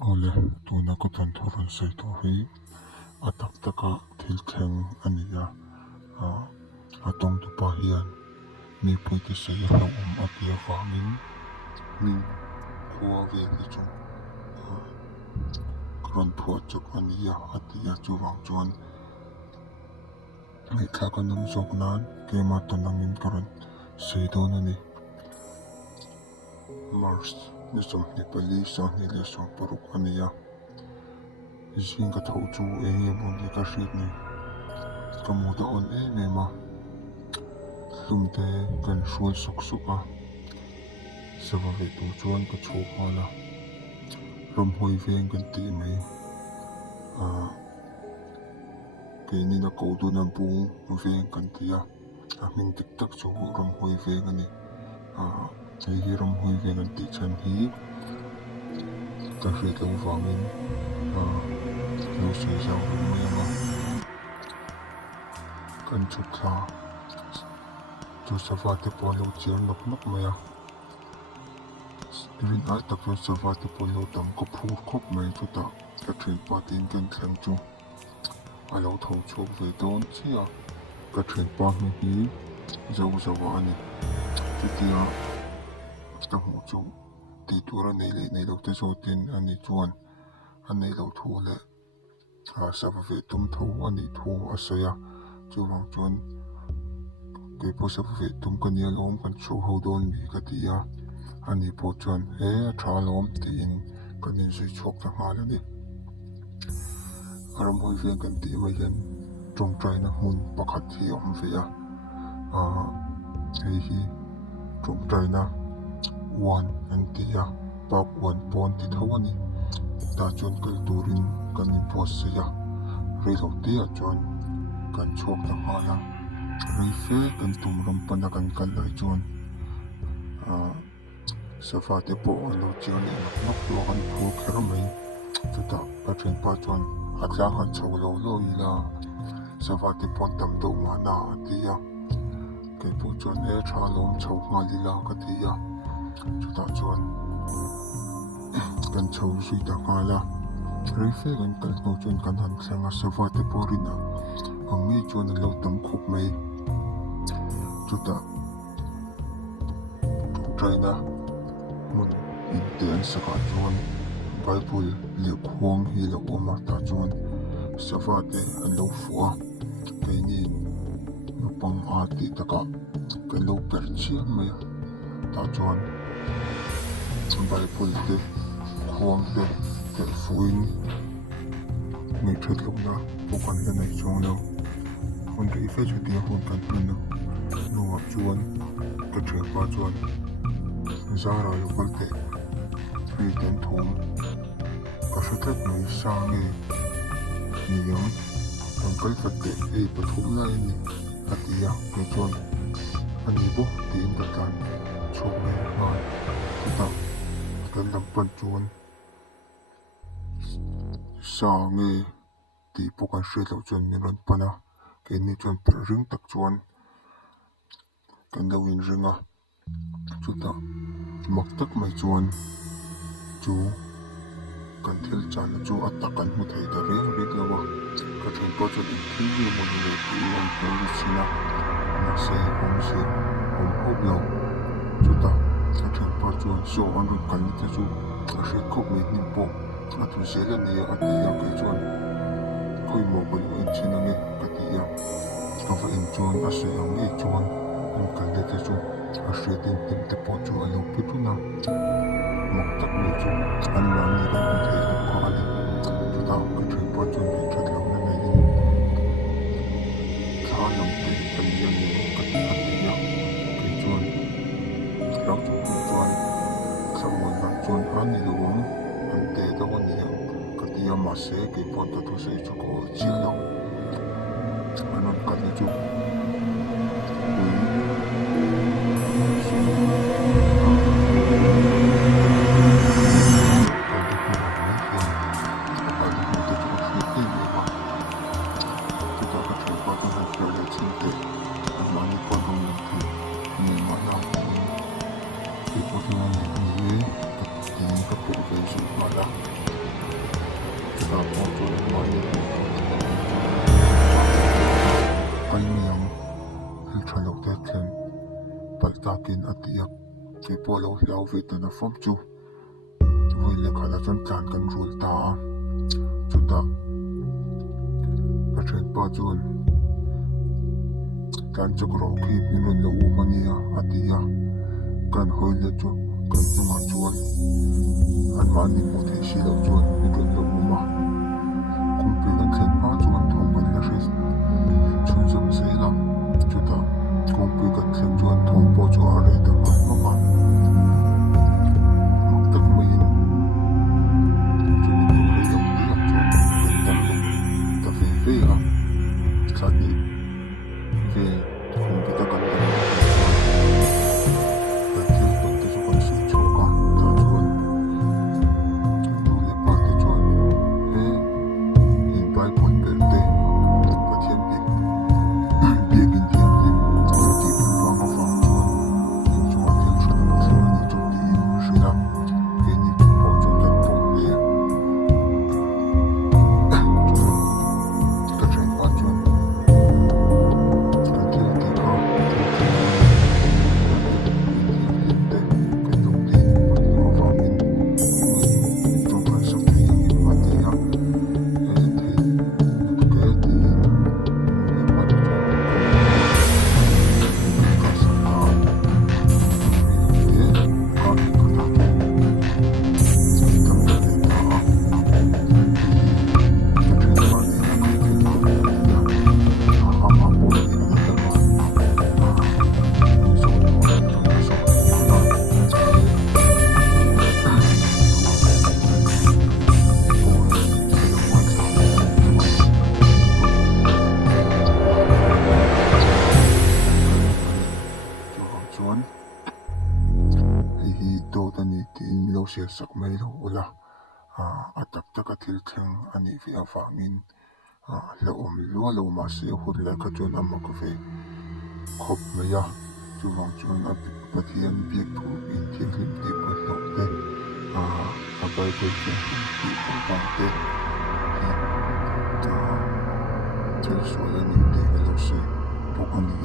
ole tuna ko tan thoron sei to hi atak taka thil thleng ania atong tu pa hian mi pui ti sei ho apia wangin min khua ve ti chung kron phua chuk ania atia chuwang chuan ngai thla ka nam zok nan kema tonangin karon sei don ani Mars nisom Nepali sahni le song paruk ania jing ka thau chu mon ni ka hrit ni kamuda on mema lumte kan hrual sok sok a sava ve tu chuan ka chu hala rom hoi veng kan ti mai ke ni na ko du na bu veng kan tia a min tik tak chu rom hoi veng ani hi rom hoi veng an ti chan hi ka hret lo wangin lo sei zau mai ma kan chu thla chu sava te po lo chian nok nok mai a rin ai tak chu sava te po lo tam ko phur khop mai chu ta ka thin pa tin kan thleng chu alo thau chuk ve don chia ka thin pa mi hi zau zawa ani chutia ta mu chu ti tura nei lo te zo tin ani chuan anei lo thu le sava ve tum tho ani thu asaya chuwang chuan ke po sava ve tum kania lom kan chu ho don mi ka tia ani po chuan he tha lom ti in kanin zui chok ta ngal ani aram hoi ve kan ti mai hian tong trai na mun pakhat hi om ve a hi tong trai na wan an tia pak wan pon ti tho ani ta chuan kal turin kan in pos se ya rei lo tia chuan kan chok ta hala rei fe kan tum ram pana kan kal lai chuan sava te po lo chian le nok lo kan phu kher mai chuta ka thren pa chuan atla han chho lo lo ila sava te po tam do ma na tia ke po chuan tha lom chho nga lila ka tia chuta chuan kan chho sui ta ngala rei fe kan kal no chuan kan han thlanga sava te po rina ang mi chuan lo tam khop mai chuta traina mun in te an saka chuan Bible le khuang hi lo oma ta chuan sava te an lo fuwa kainin nupang a ti taka kan lo per chiang mai ta chuan Bible te khuang te ker fuin ngai thlet lo na pokan le nei chung lo hon ri fe chu dia hon kan pin no wa chuan ka thre pa chuan zara lo kolte hi ten thom ka hretlet mai sang nge niam kan kal fatte ei pathum lai ni atia ni chuan ani bo tin ta kan chok mai ha ta kan lam pan chuan sang nge ti pokan hret lo chuan min ron pana ke ni chuan per ring tak chuan kan lo in ringa chuta mak tak mai chuan chu kan thil chan chu atakan mu thei da reng reng lawa ka thil pa chu in thil ni mon le ti on tel china na se hom hop lo chuta ka thil pa chuan so on run kan ni chu a hret khop mai ni po a tu se le ni a ti ya kai chuan khoi mo bal in china nge ka ti ya ka fa in chuan a se ang nge chuan an kan le te chu a hretin tim te po chu a lo putuna mak tak mai chu an man ni kan in thei lo kha ani chuta ka thil pa chuan ni that lo na nei in tha lam te kan yang ni ka ti ya kai chuan rak chu chuan samon na chuan an ni lo an te da wa ni ka ti ya ma se ke pon ta tu sei chu ko chi lo anon ka ni chu Tapos mani kalmiyang hilchalok tetlen paltakin atiak ke polo lauvet na fom chu wile khala chon tlan kan rul ta chuta patren pa chun tlan chuk ro khi minun lo umania atia kan hoile chu kan nunga chuan an mani mo the si lo chuan minun lo uma kumpi kan thlen pa chuan thong kan la ris chun zum sela chuta kumpi kan thlen chuan thong po chu are ta ma tak mai chumin nu rei lo ti chuan kan tam le ta ve a thani ve kumpi ta kan ta thil to te chu kan si choka ta chuan nu le pa te chuan he in bai pon berte pathian bik bikin thiam lim ti pun wang a fang chuan in chuan thil than thlani chu ti in rila ke ni po chu kan pong le ka train pa chuan ka thil ti kha kan dum ti lo wangin chung kan sak ti in matia he thil ke ti le pa te chuan ka sak ka ri le ka ni ka ta chu tam le ta chuan hi to tani tin lo sial sak mai lo ula atak taka thil thleng ani vi awangin la om lua lo ma se hut la ka chuan amak ve khop mai a chuwang chuan a pathian biak thu in thil hlim ti pun lo le a bible chen ti pun pang te hi thil sual ani te lo se pok ani